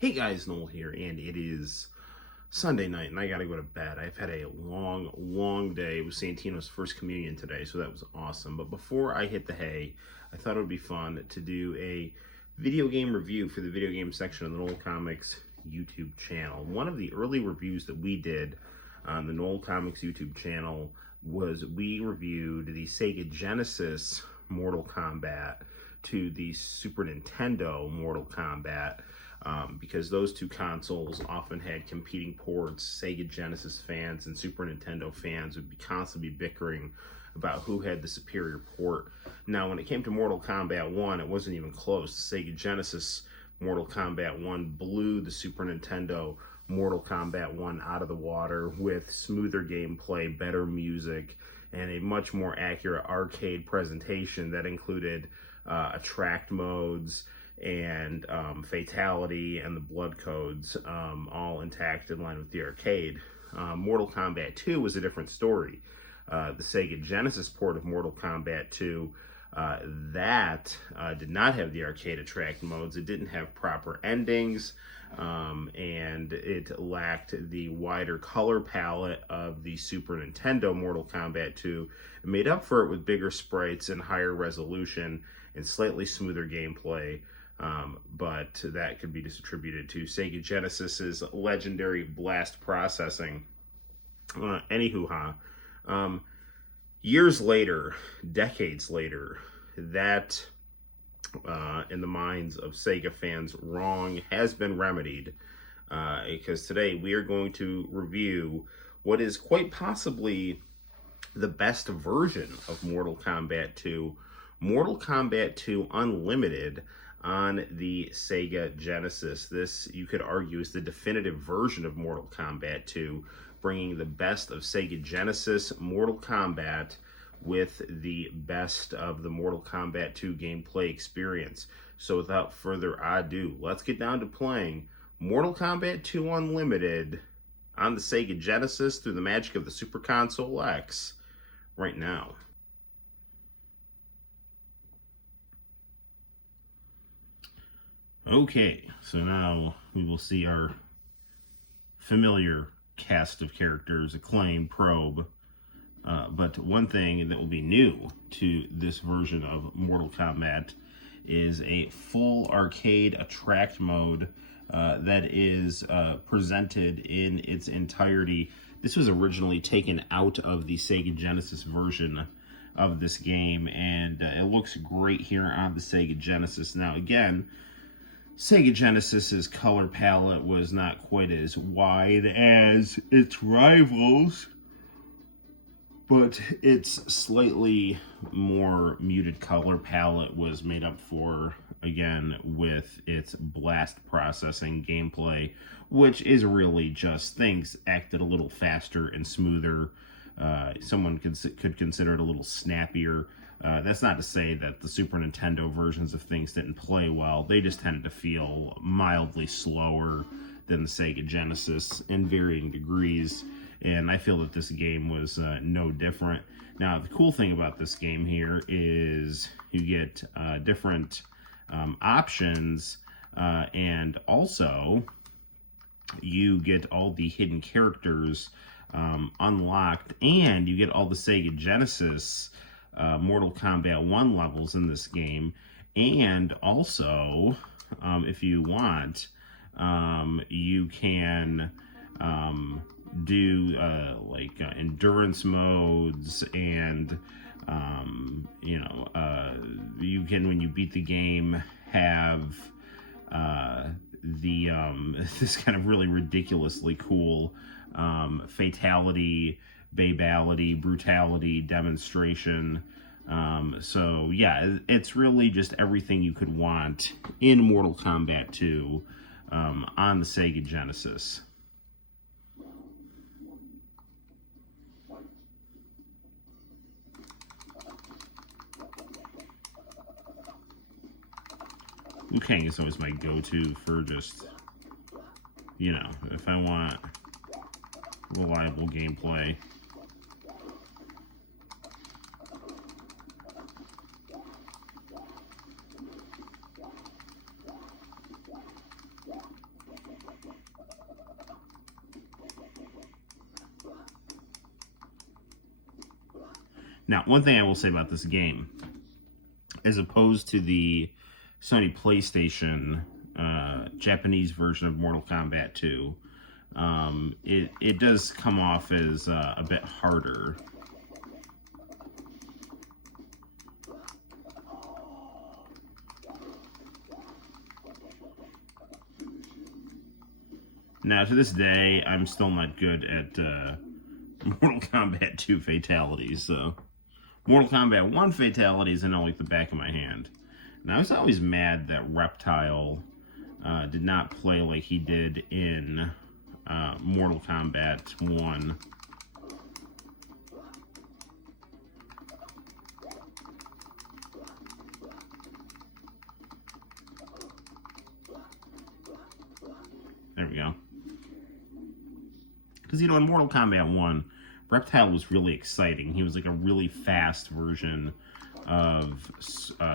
Hey guys, Noel here, and it is Sunday night, and I gotta go to bed. I've had a long day. It was Santino's first communion today, so that was awesome. But before I hit the hay, I thought it would be fun to do a video game review for the video game section of the Noel Comics YouTube channel. One of the early reviews that we did on the Noel Comics YouTube channel was we reviewed the Sega Genesis Mortal Kombat to the Super Nintendo Mortal Kombat. Because those two consoles often had competing ports. Sega Genesis fans and Super Nintendo fans would be constantly bickering about who had the superior port. Now, when it came to Mortal Kombat 1, it wasn't even close. Sega Genesis Mortal Kombat 1 blew the Super Nintendo Mortal Kombat 1 out of the water with smoother gameplay, better music, and a much more accurate arcade presentation that included attract modes and fatality and the blood codes, all intact in line with the arcade. Mortal Kombat 2 was a different story. The Sega Genesis port of Mortal Kombat 2 that did not have the arcade attract modes. It didn't have proper endings, and it lacked the wider color palette of the Super Nintendo Mortal Kombat 2. It made up for it with bigger sprites and higher resolution and slightly smoother gameplay. But that could be attributed to Sega Genesis's legendary blast processing. Years later, decades later, that in the minds of Sega fans, wrong has been remedied, because today we are going to review what is quite possibly the best version of Mortal Kombat 2, Mortal Kombat 2 Unlimited, on the Sega Genesis. This, you could argue, is the definitive version of Mortal Kombat 2, bringing the best of Sega Genesis Mortal Kombat with the best of the Mortal Kombat 2 gameplay experience. So without further ado, let's get down to playing Mortal Kombat 2 Unlimited on the Sega Genesis through the magic of the Super Console X right now. Okay, so now we will see our familiar cast of characters: Acclaim, Probe. But one thing that will be new to this version of Mortal Kombat is a full arcade attract mode that is presented in its entirety. This was originally taken out of the Sega Genesis version of this game, and it looks great here on the Sega Genesis. Now, again, Sega Genesis's color palette was not quite as wide as its rivals, but its slightly more muted color palette was made up for, again, with its blast processing gameplay, which is really just things acted a little faster and smoother. Someone could consider it a little snappier. That's not to say that the Super Nintendo versions of things didn't play well. They just tended to feel mildly slower than the Sega Genesis in varying degrees, and I feel that this game was no different. Now, the cool thing about this game here is you get different options, and also you get all the hidden characters unlocked, and you get all the Sega Genesis Mortal Kombat 1 levels in this game. And also, if you want, you can do endurance modes, and you can, when you beat the game, have this kind of really ridiculously cool fatality, babality, brutality demonstration. So yeah, it's really just everything you could want in Mortal Kombat 2 on the Sega Genesis. Liu Kang is always my go-to for just, if I want reliable gameplay. Now, one thing I will say about this game, as opposed to the Sony PlayStation Japanese version of Mortal Kombat 2, it does come off as a bit harder. Now, to this day, I'm still not good at Mortal Kombat 2 fatalities, so... Mortal Kombat 1 fatalities, I know like the back of my hand. And I was always mad that Reptile did not play like he did in Mortal Kombat 1. There we go. Because, you know, in Mortal Kombat 1, Reptile was really exciting. He was like a really fast version of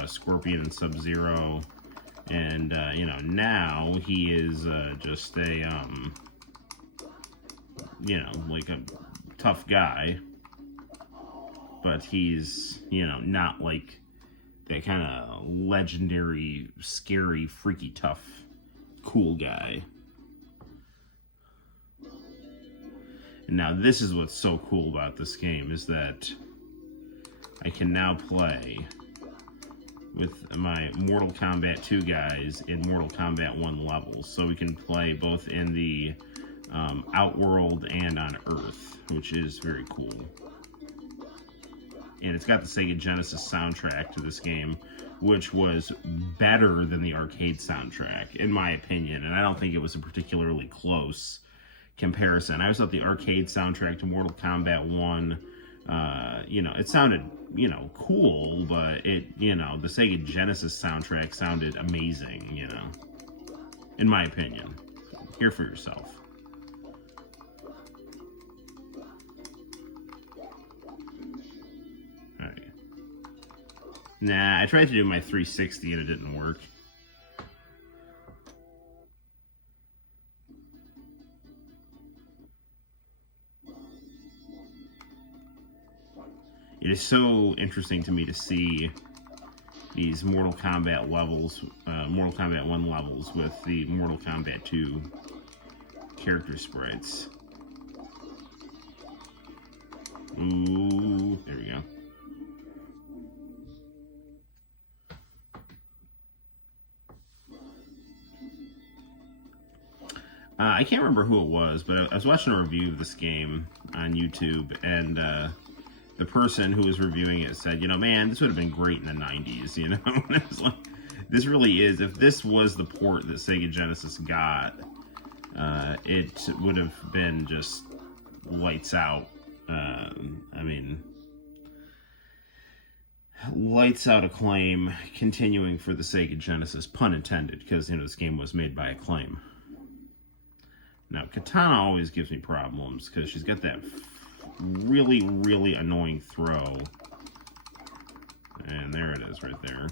Scorpion and Sub-Zero. And, you know, now he is just a, you know, like a tough guy. But he's, you know, not like that kind of legendary, scary, freaky, tough, cool guy. And now this is what's so cool about this game, is that I can now play with my Mortal Kombat 2 guys in Mortal Kombat 1 levels. So we can play both in the Outworld and on Earth, which is very cool. And it's got the Sega Genesis soundtrack to this game, which was better than the arcade soundtrack, in my opinion. And I don't think it was a particularly close comparison. I always thought the arcade soundtrack to Mortal Kombat 1, you know, it sounded, you know, cool, but it, you know, the Sega Genesis soundtrack sounded amazing, you know, in my opinion. Hear for yourself. Alright. Nah, I tried to do my 360 and it didn't work. It is so interesting to me to see these Mortal Kombat levels, Mortal Kombat 1 levels with the Mortal Kombat 2 character sprites. Ooh, there we go. I can't remember who it was, but I was watching a review of this game on YouTube, and the person who was reviewing it said, you know, man, this would have been great in the 90s, you know? And I was like, this really is, if this was the port that Sega Genesis got, it would have been just lights out. I mean, lights out Acclaim continuing for the Sega Genesis, pun intended, because, you know, this game was made by Acclaim. Now, Katana always gives me problems, because she's got that really, really annoying throw. And there it is right there.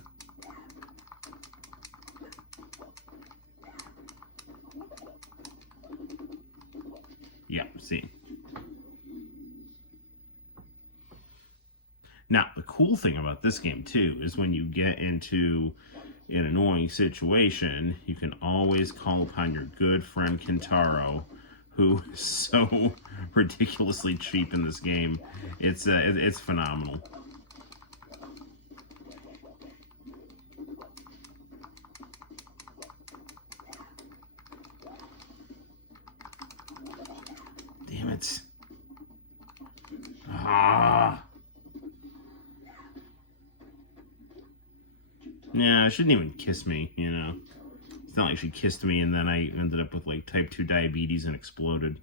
Yeah, see. Now, the cool thing about this game, too, is when you get into an annoying situation, you can always call upon your good friend Kintaro, who is so ridiculously cheap in this game. It's phenomenal. Damn it. Ah. Yeah, she didn't even kiss me, you know. It's not like she kissed me and then I ended up with, like, type 2 diabetes and exploded.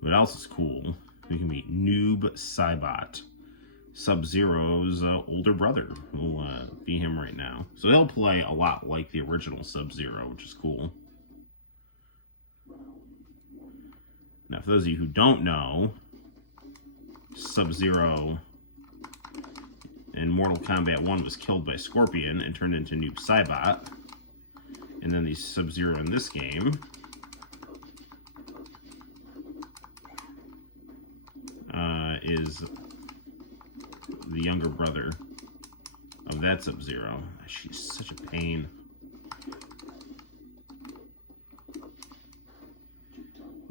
What else is cool? We can meet Noob Saibot, Sub-Zero's older brother. We'll be him right now. So he'll play a lot like the original Sub-Zero, which is cool. Now, for those of you who don't know, Sub-Zero in Mortal Kombat 1 was killed by Scorpion and turned into Noob Saibot. And then the Sub-Zero in this game is the younger brother of that Sub-Zero. She's such a pain.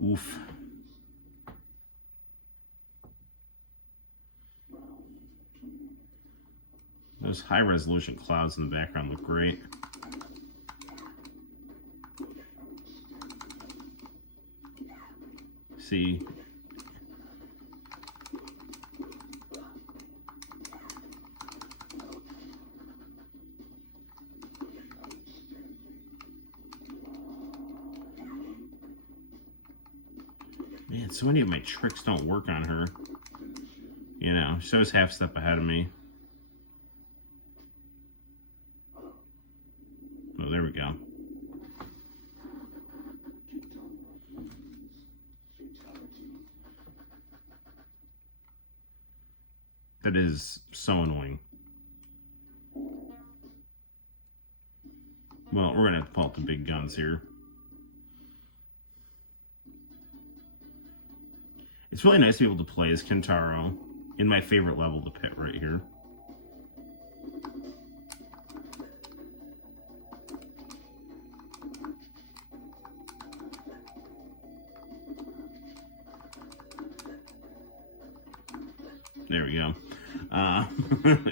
Oof. Those high-resolution clouds in the background look great. See? Man, so many of my tricks don't work on her. You know, she's always half step ahead of me. Oh, there we go. That is so annoying. Well, we're gonna have to pull out the big guns here. It's really nice to be able to play as Kentaro in my favorite level, the pit right here. There we go.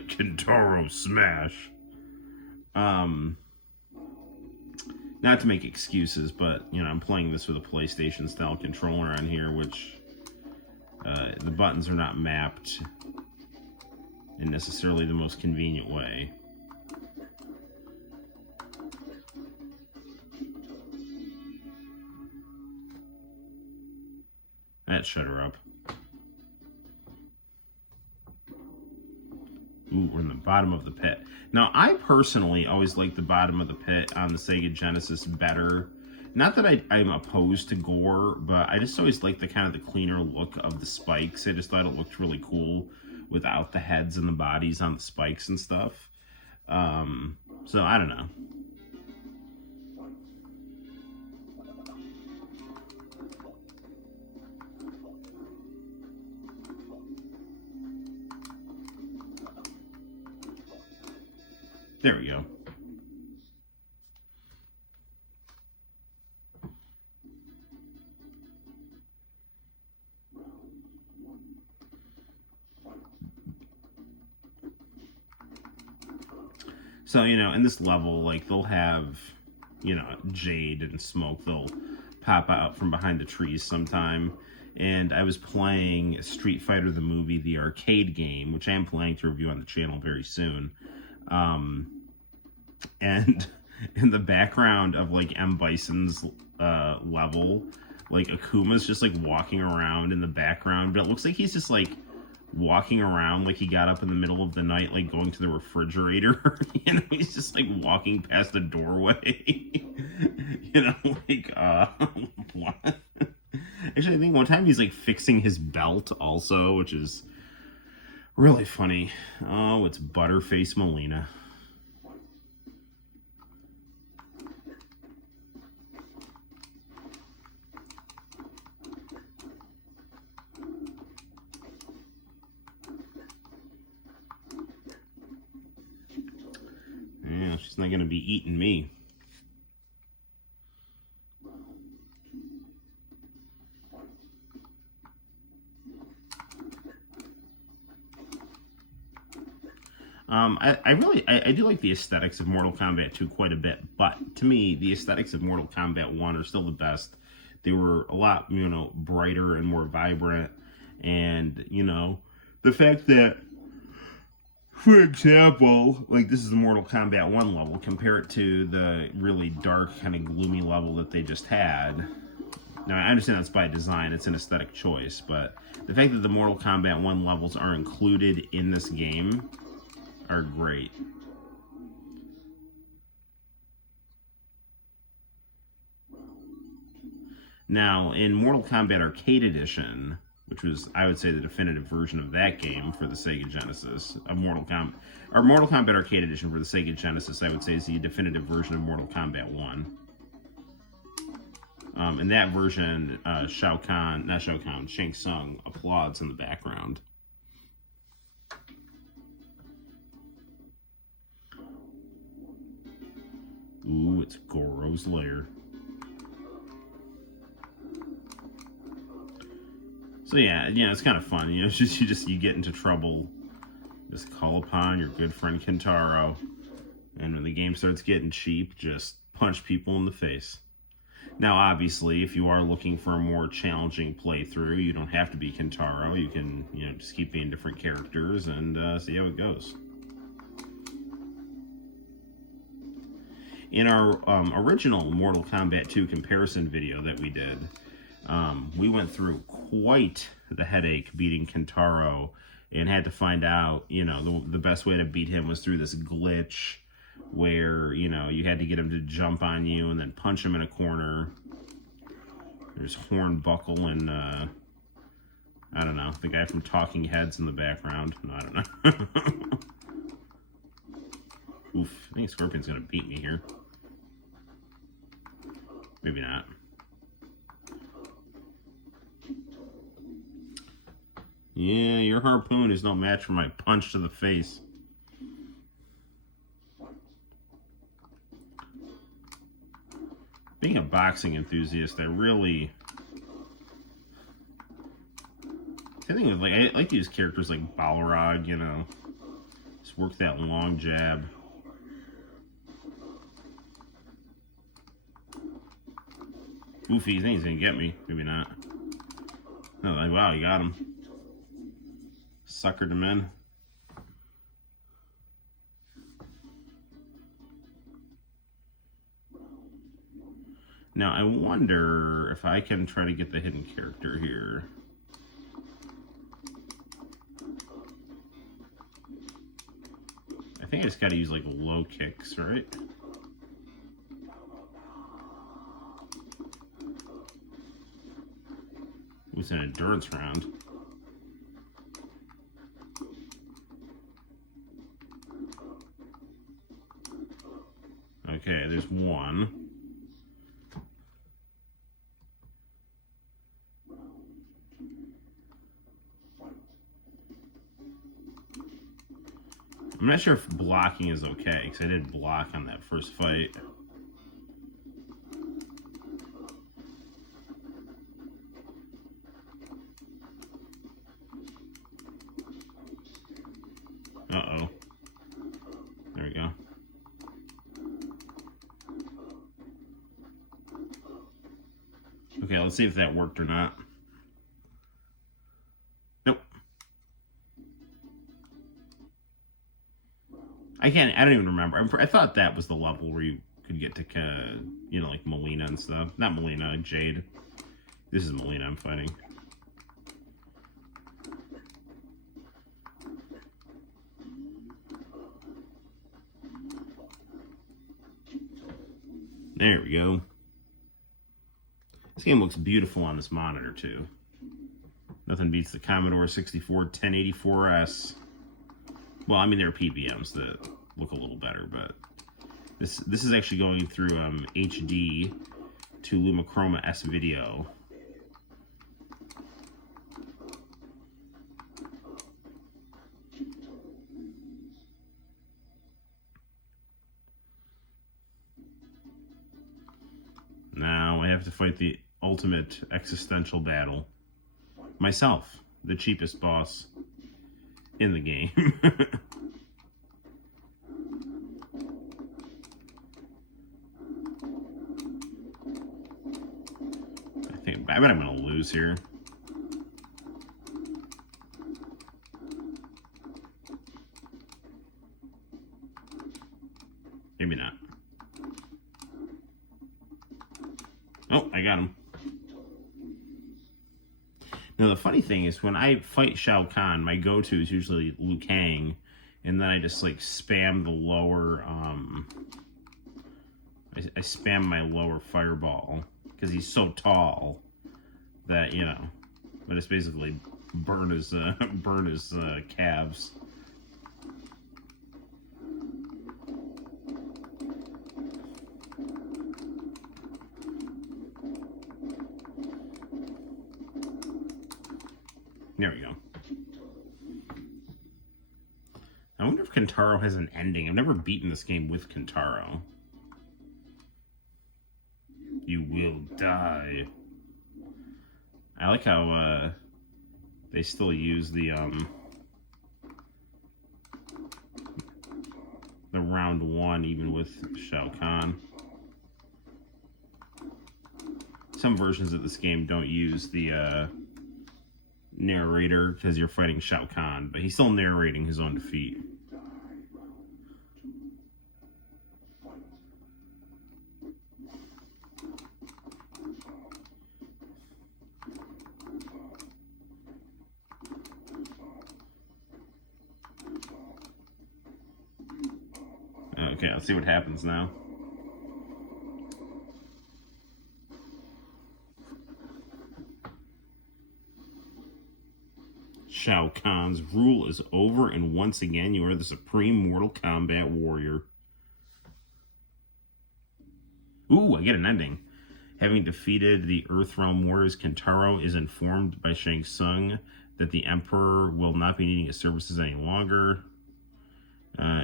Kentaro smash. Not to make excuses, but, you know, I'm playing this with a PlayStation style controller on here, which the buttons are not mapped in necessarily the most convenient way. That shut her up. Ooh, we're in the bottom of the pit. Now, I personally always like the bottom of the pit on the Sega Genesis better. Not that I'm opposed to gore, but I just always like the kind of the cleaner look of the spikes. I just thought it looked really cool without the heads and the bodies on the spikes and stuff. So, I don't know. There we go. So, you know, in this level, like, they'll have, you know, Jade and Smoke. They'll pop out from behind the trees sometime. And I was playing Street Fighter the movie, the arcade game, which I am planning to review on the channel very soon. And in the background of, like, M. Bison's level, like, Akuma's just, like, walking around in the background. But it looks like he's just, like, walking around like he got up in the middle of the night, like, going to the refrigerator. You know, he's just, like, walking past the doorway. You know, like, what? Actually, I think one time he's, like, fixing his belt also, which is really funny. Oh, it's Butterface Molina. Yeah, she's not going to be eating me. I do like the aesthetics of Mortal Kombat 2 quite a bit, but to me, the aesthetics of Mortal Kombat 1 are still the best. They were a lot, you know, brighter and more vibrant, and, you know, the fact that, for example, like, this is the Mortal Kombat 1 level, compare it to the really dark, kind of gloomy level that they just had. Now, I understand that's by design, it's an aesthetic choice, but the fact that the Mortal Kombat 1 levels are included in this game are great. Now, in Mortal Kombat Arcade Edition, which was, I would say, the definitive version of that game for the Sega Genesis, of Mortal Kombat Arcade Edition for the Sega Genesis, I would say, is the definitive version of Mortal Kombat 1. In that version, Shang Tsung applauds in the background. Ooh, it's Goro's lair. So yeah, it's kind of fun. It's just you get into trouble, just call upon your good friend Kentaro, and when the game starts getting cheap, just punch people in the face. Now, obviously, if you are looking for a more challenging playthrough, you don't have to be Kentaro. You can, just keep being different characters and see how it goes. In our original Mortal Kombat 2 comparison video that we did, we went through quite the headache beating Kentaro and had to find out, the best way to beat him was through this glitch where, you had to get him to jump on you and then punch him in a corner. There's Hornbuckle and, I don't know, the guy from Talking Heads in the background. No, I don't know. Oof, I think Scorpion's gonna beat me here. Maybe not. Yeah, your harpoon is no match for my punch to the face. Being a boxing enthusiast, I really... I think I like to use characters like Balrog, just work that long jab. Goofy, you think he's gonna get me? Maybe not. No, like, wow, you got him. Suckered him in. Now, I wonder if I can try to get the hidden character here. I think I just gotta use, like, low kicks, right? It was an endurance round. Okay, there's one. I'm not sure if blocking is okay, because I did block on that first fight. Uh-oh. There we go. Okay, let's see if that worked or not. Nope. I don't even remember. I thought that was the level where you could get to, like Melina and stuff. Not Melina, Jade. This is Melina I'm fighting. There we go. This game looks beautiful on this monitor, too. Nothing beats the Commodore 64 1084S. Well, I mean, there are PBMs that look a little better, but this is actually going through HD to Lumichroma S video. Now I have to fight the ultimate existential battle. Myself, the cheapest boss in the game. I bet I'm gonna lose here. Maybe not. Oh, I got him. Now, the funny thing is, when I fight Shao Kahn, my go-to is usually Liu Kang, and then I just, like, spam the lower, I spam my lower fireball, because he's so tall that, I just basically burn his calves. There we go. I wonder if Kentaro has an ending. I've never beaten this game with Kentaro. You will die. I like how they still use the round one even with Shao Kahn. Some versions of this game don't use the narrator because you're fighting Shao Kahn, but he's still narrating his own defeat. Okay, let's see what happens now. Shao Kahn's rule is over, and once again you are the supreme Mortal Kombat warrior. Ooh, I get an ending. Having defeated the Earthrealm warriors, Kentaro is informed by Shang Tsung that the Emperor will not be needing his services any longer.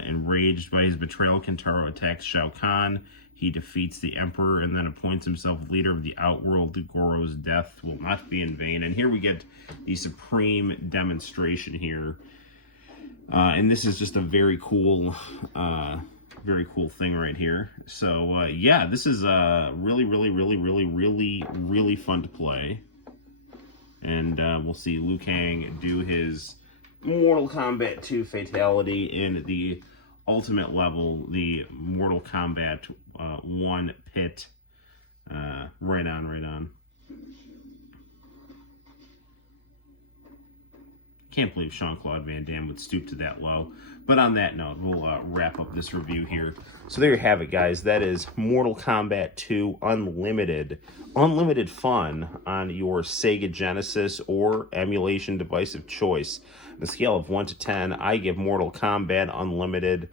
Enraged by his betrayal, Kentaro attacks Shao Kahn. He defeats the Emperor and then appoints himself leader of the Outworld. Goro's death will not be in vain. And here we get the supreme demonstration here. And this is just a very cool thing right here. So, yeah, this is really, really, really, really, really, really fun to play. And we'll see Liu Kang do his Mortal Kombat 2 fatality in the ultimate level, the Mortal Kombat 1 pit. Right on. Can't believe Jean-Claude Van Damme would stoop to that low. But on that note, we'll wrap up this review here. So there you have it, guys. That is Mortal Kombat 2 Unlimited. Unlimited fun on your Sega Genesis or emulation device of choice. On a scale of 1 to 10, I give Mortal Kombat Unlimited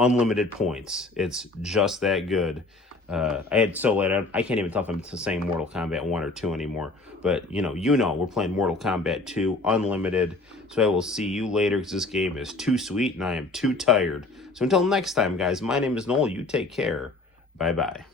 unlimited points. It's just that good. I can't even tell if I'm saying Mortal Kombat 1 or 2 anymore. But, you know, we're playing Mortal Kombat 2 Unlimited. So I will see you later because this game is too sweet and I am too tired. So until next time, guys, my name is Noel. You take care. Bye-bye.